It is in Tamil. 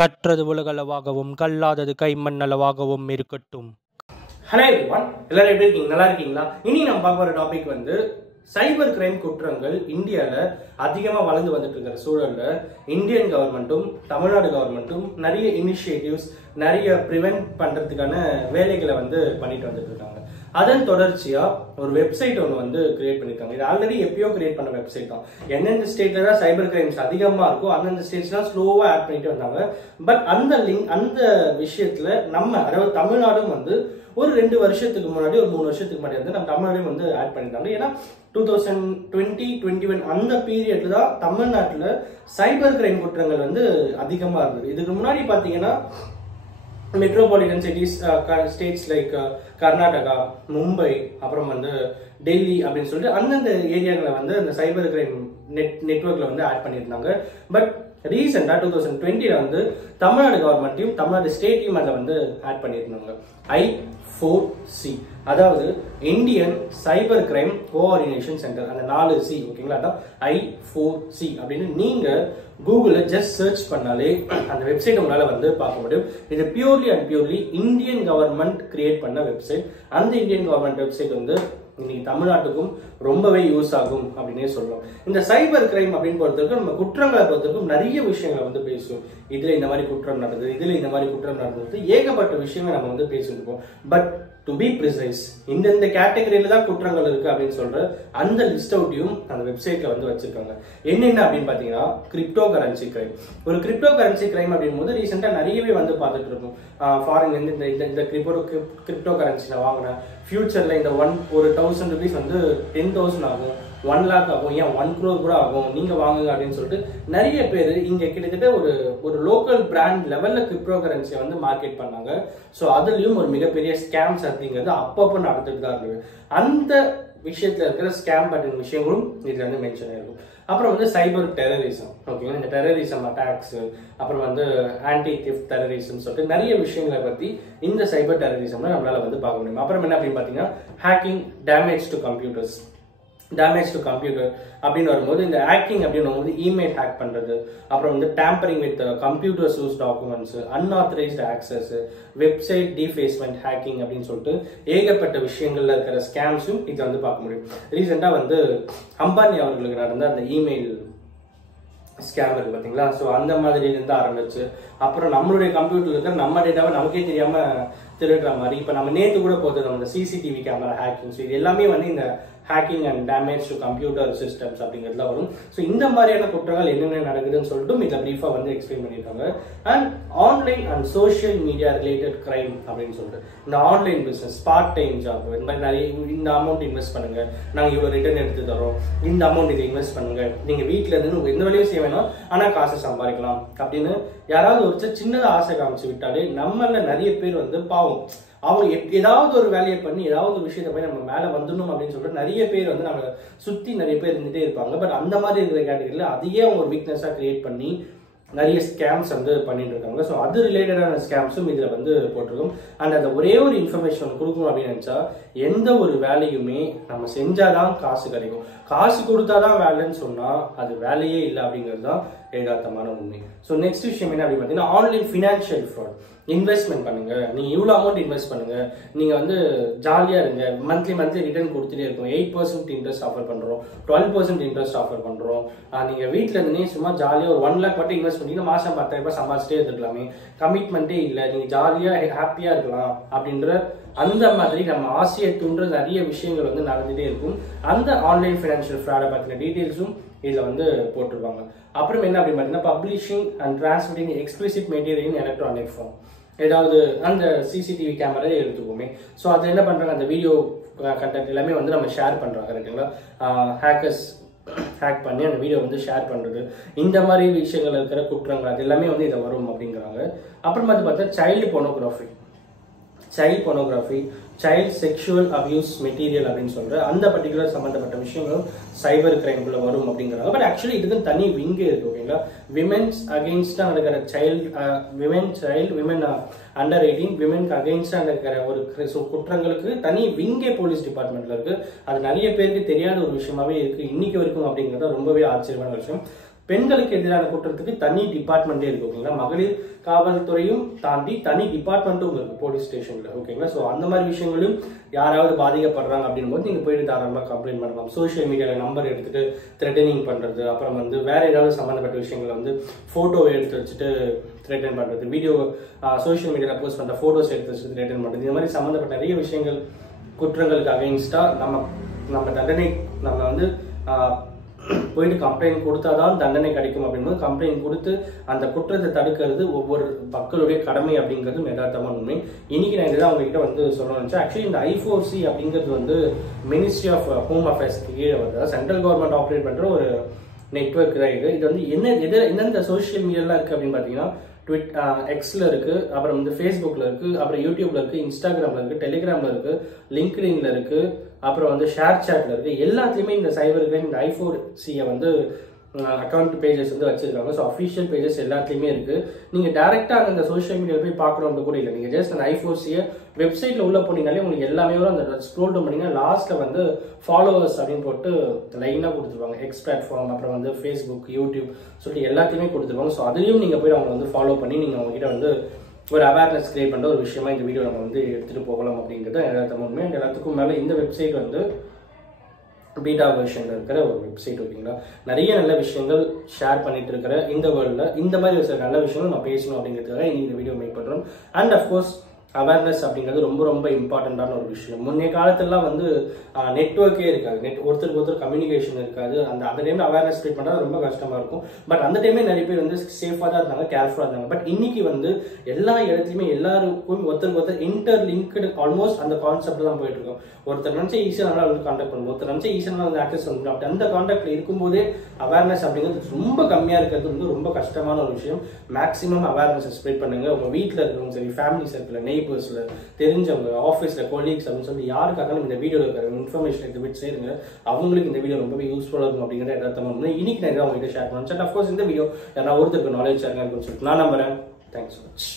கற்றது உலகளவாகவும் கல்லாதது கைமண்ணளவாகவும் இருக்கட்டும். ஹலோ எவ்ரிவன், எல்லாரும் எப்படி இருக்கீங்க? நல்லா இருக்கீங்களா? இனி நம்ம பார்க்க போற டாபிக் வந்து சைபர் கிரைம் குற்றங்கள் இந்தியாவில் அதிகமாக வளர்ந்து வந்துட்டு இருக்கிற சூழல்ல இந்தியன் கவர்மெண்ட்டும் தமிழ்நாடு கவர்மெண்ட்டும் நிறைய இனிஷியேட்டிவ்ஸ் நிறைய ப்ரிவென்ட் பண்றதுக்கான வேலைகளை வந்து பண்ணிட்டு வந்துட்டு இருக்காங்க. அதன் தொடர்ச்சியா ஒரு வெப்சைட் ஒன்று வந்து கிரியேட் பண்ணிருக்காங்க. இது ஆல்ரெடி எப்பயோ கிரியேட் பண்ண வெப்சைட் தான். எந்தெந்த ஸ்டேட்ல தான் சைபர் கிரைம்ஸ் அதிகமா இருக்கோ அந்தந்த ஸ்டேட்ஸ்லாம் ஸ்லோவா ஆட் பண்ணிட்டு வந்தாங்க. பட் அந்த லிங்க் அந்த விஷயத்துல நம்ம அதாவது தமிழ்நாடும் வந்து ஒரு 2 வருஷத்துக்கு முன்னாடி ஒரு 3 வருஷத்துக்கு முன்னாடி வந்து நம்ம தமிழ்நாடும் வந்து ஆட் பண்ணிருந்தாங்க. ஏன்னா 2020-21 அந்த பீரியட்ல தான் தமிழ்நாட்டில் சைபர் கிரைம் குற்றங்கள் வந்து அதிகமா இருந்தது. இதுக்கு முன்னாடி பாத்தீங்கன்னா metropolitan cities states like Karnataka, Mumbai, அப்புறம் வந்து டெல்லி அப்படின்னு சொல்லிட்டு அந்தந்த ஏரியாக்களை வந்து அந்த சைபர் கிரைம் நெட்வொர்க்ல வந்து ஆட் பண்ணியிருந்தாங்க. பட் ரீசெண்டா 2020 வந்து தமிழ்நாடு கவர்மெண்ட்டையும் தமிழ்நாடு ஸ்டேட்டையும் அதில் வந்து ஆட் பண்ணியிருந்தாங்க. I4C, அதாவது Indian cyber crime coordination centre. அந்த 4C ஓகேங்களா, அதான் I4C அப்படின்னு நீங்க கூகுள்ல ஜஸ்ட் சர்ச் பண்ணாலே அந்த வெப்சைட் உங்களால வந்து பார்க்க முடியும். இது purely and purely Indian government create பண்ண வெப்சைட். அந்த இந்தியன் கவர்மெண்ட் வெப்சைட் வந்து இன்னைக்கு தமிழ்நாட்டுக்கும் ரொம்பவே யூஸ் ஆகும் அப்படின்னே சொல்லலாம். இந்த சைபர் கிரைம் அப்படின்னு பொறுத்தவரைக்கும் நம்ம குற்றங்களை பொறுத்தவரைக்கும் நிறைய விஷயங்களை வந்து பேசுவோம். இதுல இந்த மாதிரி குற்றம் நடந்தது, இதுல இந்த மாதிரி குற்றம் நடந்தது, ஏகப்பட்ட விஷயங்கள் நம்ம வந்து பேசிருப்போம். பட் டு பி ப்ரிசைஸ் இந்த கேட்டகரியில தான் குற்றங்கள் இருக்கு அப்படின்னு சொல்ற அந்த லிஸ்ட் அவுட்டையும் அந்த வெப்சைட்ல வந்து வச்சிருக்காங்க. என்னென்ன அப்படின்னு பாத்தீங்கன்னா கிரிப்டோ கரன்சி கிரைம். ஒரு கிரிப்டோ கரன்சி கிரைம் அப்படின் போது ரீசெண்டா நிறையவே வந்து பார்த்துட்டு இருக்கோம். ஃபாரின்ல இருந்து இந்த கிரிப்டோ கரன்சி நான் வாங்கினேன், ஃபியூச்சர்ல இந்த ஒரு 1000 rupees வந்து 10,000 ஆகும், 1 lakh ஆகும், ஏன் 1 crore கூட ஆகும், நீங்க வாங்குங்க அப்படின்னு சொல்லிட்டு நிறைய பேர் இங்க கிட்டத்தட்ட ஒரு லோக்கல் பிராண்ட் லெவல்ல கிரிப்டோ கரன்சியை வந்து மார்க்கெட் பண்ணாங்க. ஸோ அதுலயும் ஒரு மிகப்பெரிய ஸ்கேம்ஸ் அப்படிங்கிறது அப்பப்போ நடந்துட்டு தான் இருக்கு. அந்த விஷயத்துல இருக்கிற ஸ்கேம் பண்ற விஷயங்களும் இதுல வந்து மென்ஷன் ஆயிருக்கும். அப்புறம் வந்து சைபர் டெரரிசம் ஓகேங்களா, இந்த டெரரிசம் அட்டாக்ஸ், அப்புறம் வந்து ஆன்டி திஃப்ட் டெரரிசம் சொல்லிட்டு நிறைய விஷயங்களை பத்தி இந்த சைபர் டெரரிசம்ல நம்மளால வந்து பார்க்க முடியும். அப்புறம் என்ன அப்படின்னு பாத்தீங்கன்னா ஹேக்கிங், டேமேஜ் டு கம்ப்யூட்டர் அப்படின்னு வரும்போது இந்த ஹேக்கிங் அப்படின்னு வரும்போது இமெயில் ஹேக் பண்றது, அப்புறம் வந்து tampering with computer source documents, unauthorized access, website defacement hacking அப்படின்னு சொல்லிட்டு ஏகப்பட்ட விஷயங்கள்ல இருக்கிற ஸ்கேம்ஸும் இதை வந்து பார்க்க முடியும். ரீசெண்டா வந்து அம்பானி அவர்களுக்கு நடந்த அந்த இமெயில் ஸ்கேம் இருக்கு பாத்தீங்களா. ஸோ அந்த மாதிரி இருந்து ஆரம்பிச்சு அப்புறம் நம்மளுடைய கம்ப்யூட்டர்ல இருக்கிற நம்ம டேட்டாவை நமக்கே தெரியாம திருடுற மாதிரி இப்ப நம்ம நேற்று கூட போகுது நம்ம சிசிடிவி கேமரா ஹேக்கிங். ஸோ இது எல்லாமே வந்து இந்த hacking and damage to computer systems அப்படிங்கிறதுல வரும். ஸோ இந்த மாதிரியான குற்றங்கள் என்னென்ன நடக்குதுன்னு சொல்லிட்டு இதை பிரீஃபா வந்து எக்ஸ்பிளைன் பண்ணியிருக்காங்க. And online and social media related crime அப்படின்னு சொல்லிட்டு இந்த online business, part time job, இந்த மாதிரி நிறைய இந்த அமௌண்ட் இன்வெஸ்ட் பண்ணுங்க, நாங்கள் இவ்வளோ ரிட்டர்ன் எடுத்து தரோம், இந்த அமௌண்ட் இதை இன்வெஸ்ட் பண்ணுங்க, நீங்க வீட்டில இருந்து எந்த வேலையும் செய்ய வேணாம் ஆனா காசை சம்பாதிக்கலாம் அப்படின்னு யாராவது ஒரு சின்னதாக ஆசை காமிச்சு விட்டாலே நம்மள நிறைய பேர் வந்து பாவம் அவங்க ஏதாவது ஒரு வேலையை பண்ணி ஏதாவது ஒரு விஷயத்த போய் நம்ம மேல வந்துடணும் அப்படின்னு சொல்லிட்டு நிறைய பேர் வந்து நம்ம சுத்தி நிறைய பேர் இருந்துட்டே இருப்பாங்க. பட் அந்த மாதிரி இருக்கிற கேட்டகரியில அதையே அவங்க ஒரு வீக்னஸா கிரியேட் பண்ணி நிறைய ஸ்கேம்ஸ் வந்து பண்ணிட்டு இருக்காங்க. ஸோ அது ரிலேட்டடான ஸ்கேம்ஸும் இதுல வந்து போட்டிருக்கும். அண்ட் அந்த ஒரே ஒரு இன்ஃபர்மேஷன் கொடுக்கணும் அப்படின்னு நினைச்சா எந்த ஒரு வேலையுமே நம்ம செஞ்சாதான் காசு கிடைக்கும், காசு கொடுத்தாதான் வேலைன்னு சொன்னா அது வேலையே இல்லை அப்படிங்கிறது தான் யதார்த்தமான உண்மை. ஸோ நெக்ஸ்ட் விஷயம் என்ன அப்படின்னு பார்த்தீங்கன்னா ஆன்லைன் ஃபினான்ஷியல் ஃப்ராட். இன்வெஸ்ட்மெண்ட் பண்ணுங்க, நீங்க இவ்வளவு அமௌண்ட் இன்வெஸ்ட் பண்ணுங்க, நீங்க வந்து ஜாலியா இருங்க, மந்த்லி ரிட்டர்ன் கொடுத்துட்டே இருக்கும், 8% இன்ட்ரெஸ்ட் ஆஃபர் பண்றோம், 12% இன்ட்ரெஸ்ட் ஆஃபர் பண்றோம், நீங்க வீட்டுல இருந்தே சும்மா ஜாலியா ஒரு 1 lakh மட்டும் இன்வெஸ்ட் பண்ணீங்கன்னா மாசம் 10,000 ரூபாய் சம்பாதிச்சிட்டே இருந்துக்கலாமே, கமிட்மெண்ட்டே இல்லை, நீங்க ஜாலியா ஹாப்பியா இருக்கலாம் அப்படின்ற அந்த மாதிரி நம்ம ஆசையை தூண்டுற நிறைய விஷயங்கள் வந்து நடந்துட்டே இருக்கும். அந்த ஆன்லைன் ஃபினான்ஷியல் ஃப்ராடை பத்தின டீடைல்ஸும் இதுல வந்து போட்டிருப்பாங்க. அப்புறம் என்ன அப்படின்னு பாத்தீங்கன்னா publishing and transmitting explicit material in electronic form. ஏதாவது அந்த சிசிடிவி கேமரா எடுத்துக்கோமே, ஸோ அது என்ன பண்றாங்க, அந்த வீடியோ கண்டென்ட் எல்லாமே வந்து நம்ம ஷேர் பண்றாங்க கரெக்டுங்களா. ஹேக்கர்ஸ் ஹேக் பண்ணி அந்த வீடியோ வந்து ஷேர் பண்றது, இந்த மாதிரி விஷயங்கள் இருக்கிற குற்றங்கள் அது எல்லாமே வந்து இதை வரும் அப்படிங்கிறாங்க. அப்புறம் வந்து பார்த்தா child pornography, child sexual abuse material அப்படின்னு சொல்ற அந்த பர்டிகுலர் சம்பந்தப்பட்ட விஷயங்களும் சைபர் கிரைம்குள்ள வரும் அப்படிங்கிறாங்க. பட் ஆக்சுவலி இதுக்கு தனி விங்கே இருக்கு ஓகேங்களா. விமென்ஸ் அகெயின்ஸ்டா நடக்கிற விமன் அண்டர் 18 விமென்க்கு அகெயின்ஸ்டா நடக்கிற ஒரு குற்றங்களுக்கு தனி விங்கே போலீஸ் டிபார்ட்மெண்ட்ல இருக்கு. அது நிறைய பேருக்கு தெரியாத ஒரு விஷயமாவே இருக்கு இன்னைக்கு வரைக்கும் அப்படிங்கிறது ரொம்பவே ஆச்சரியமான விஷயம். பெண்களுக்கு எதிரான குற்றத்துக்கு தனி டிபார்ட்மெண்ட்டே இருக்கு ஓகேங்களா. மகளிர் காவல்துறையும் தாண்டி தனி டிபார்ட்மெண்ட்டும் இருக்கு போலீஸ் ஸ்டேஷன்ல ஓகேங்களா. ஸோ அந்த மாதிரி விஷயங்களும் யாராவது பாதிக்கப்படுறாங்க அப்படின் போது நீங்க போயிட்டு தாராளமாக கம்ப்ளைண்ட் பண்ணலாம். சோஷியல் மீடியால நம்பர் எடுத்துட்டு த்ரெட்டனிங் பண்றது, அப்புறம் வந்து வேற ஏதாவது சம்பந்தப்பட்ட விஷயங்களை வந்து போட்டோ எடுத்து வச்சுட்டு த்ரெட்டன் பண்றது, வீடியோ சோஷியல் மீடியால போஸ்ட் பண்ற போட்டோஸ் எடுத்து வச்சுட்டு த்ரெட்டன் பண்றது, இந்த மாதிரி சம்பந்தப்பட்ட நிறைய விஷயங்கள் குற்றங்களுக்கு அகைன்ஸ்டா நம்ம தண்டனை நம்ம வந்து போயிட்டு கம்ப்ளைண்ட் கொடுத்தாதான் தண்டனை கிடைக்கும் அப்படின்போது கம்ப்ளைண்ட் கொடுத்து அந்த குற்றத்தை தடுக்கிறது ஒவ்வொரு மக்களுடைய கடமை அப்படிங்கிறது யதார்த்தமான உண்மை. இன்னைக்கு நான் இதுதான் உங்ககிட்ட வந்து சொல்லணும்னு ஆக்சுவலி இந்த I4C அப்படிங்கிறது வந்து மினிஸ்ட்ரி ஆஃப் ஹோம் அஃபேர்ஸ்க்கு கீழே வருது. சென்ட்ரல் கவர்மெண்ட் ஆப்ரேட் பண்ற ஒரு நெட்வொர்க் தான் இது. இது வந்து எந்தெந்த சோஷியல் மீடியாலாம் இருக்கு அப்படின்னு பாத்தீங்கன்னா எக்ஸ்ல இருக்கு, அப்புறம் வந்து ஃபேஸ்புக்ல இருக்கு, அப்புறம் யூடியூப்ல இருக்கு, இன்ஸ்டாகிராம்ல இருக்கு, டெலிகிராம்ல இருக்கு, லிங்க்டின்ல இருக்கு, அப்புறம் வந்து ஷேர் சாட்ல இருக்கு. எல்லாத்துலயுமே இந்த சைபர் கிரைம் இந்த I4C வந்து அக்கௌண்ட் பேஜஸ் வந்து வச்சிருக்காங்க. ஸோ அஃபிஷியல் பேஜஸ் எல்லாத்துலயுமே இருக்கு. நீங்க டைரக்டா அந்த சோஷியல் மீடியாவில் போய் பார்க்கணும்னு கூட இல்லை. நீங்க ஜஸ்ட் அந்த I4C வெப்சைட்ல உள்ள போனீங்கனாலே உங்களுக்கு எல்லாமே வரும். அந்த ஸ்க்ரோல் டவுன் பண்ணீங்கன்னா லாஸ்ட்ல வந்து ஃபாலோவர்ஸ் அப்படின்னு போட்டு லைனா கொடுத்துருவாங்க. எக்ஸ் பிளாட்ஃபார்ம், அப்புறம் வந்து ஃபேஸ்புக், யூடியூப் சொல்லிட்டு எல்லாத்தையுமே கொடுத்துருவாங்க. ஸோ அதுலயும் நீங்க போய் அவங்க வந்து ஃபாலோ பண்ணி நீங்க அவங்க கிட்ட வந்து ஒரு அவேர்னஸ் கிரியேட் பண்ற ஒரு விஷயமா இந்த வீடியோ நம்ம வந்து எடுத்துட்டு போகலாம் அப்படிங்கிறது எல்லாத்துக்குமே. எல்லாத்துக்கும் மேல இந்த வெப்சைட் வந்து பீட்டா வெர்ஷன்ல இருக்கிற ஒரு வெப்சைட் ஓகேங்களா. நிறைய நல்ல விஷயங்கள் ஷேர் பண்ணிட்டு இருக்கிற இந்த வேர்ல்ட்ல இந்த மாதிரி ஒரு சில நல்ல விஷயங்கள் நான் பேசணும் அப்படிங்கிறதுக்காக இந்த வீடியோ மேக் பண்றோம். அண்ட் அஃப்கோர்ஸ் அவேர்னஸ் அப்படிங்கிறது ரொம்ப ரொம்ப இம்பார்ட்டன்டான ஒரு விஷயம். முன்னைய காலத்துலாம் வந்து நெட்வொர்க்கே இருக்காது, ஒருத்தருக்கு ஒருத்தர் கம்யூனிகேஷன் இருக்காது. அந்த டைம்ல அவேர்னஸ் ஸ்ப்ரெட் பண்றது ரொம்ப கஷ்டமா இருக்கும். பட் அந்த டைமே நிறைய பேர் வந்து சேஃபா தான் இருந்தாங்க, கேர்ஃபுல்லா இருந்தாங்க. பட் இன்னைக்கு வந்து எல்லா இடத்துலயுமே எல்லாருக்கும் ஒருத்தருக்கு ஒருத்தர் இன்டர் லிங்க்டு ஆல்மோஸ்ட் அந்த கான்செப்ட் தான் போயிட்டு இருக்கும். ஒருத்தர் நினைச்சா ஈஸியா நல்லா வந்து கான்டாக்ட் பண்ணுவோம், ஒருத்தர் நினைச்சா ஈஸியா வந்து ஆக்சஸ் பண்ணுவோம். அப்படி அந்த கான்டாக்ட்ல இருக்கும்போதே அவேர்னஸ் அப்படிங்கிறது ரொம்ப கம்மியா இருக்கிறது வந்து ரொம்ப கஷ்டமான ஒரு விஷயம். மேக்ஸிமம் அவேர்னஸ் ஸ்ப்ரெட் பண்ணுங்க. உங்க வீட்டில் இருக்கிறவங்க சரி, ஃபேமிலி சர்க்கிள், நெய்பர்ஸ்ல, தெரிஞ்சவங்க, ஆஃபீஸ்ல கொலீக்ஸ் அப்படின்னு சொல்லி யாருக்காக இந்த வீடியோல இருக்கிற இன்ஃபர்மேஷன் எடுத்து சேருங்க. அவங்களுக்கு இந்த வீடியோ ரொம்பவே யூஸ்ஃபுல்லா இருக்கும் அப்படிங்கிற யதார்த்தமா இன்னைக்கு நான் உங்ககிட்ட ஷேர் பண்ணுறேன். அஃப்கோர்ஸ் இந்த வீடியோ யாராவது ஒருத்தருக்கு நாலேஜ் ஷேர் இருக்குன்னு சொல்லிட்டு நான் நம்புறேன். Thanks so much.